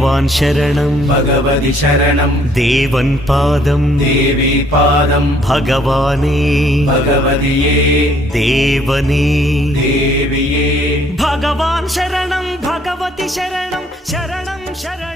भगवान् शरणं भगवति शरणं देवन् पादं देवी पादं भगवाने भगवदिये देवने देविये भगवान् शरणं भगवति शरणं शरणं शरणं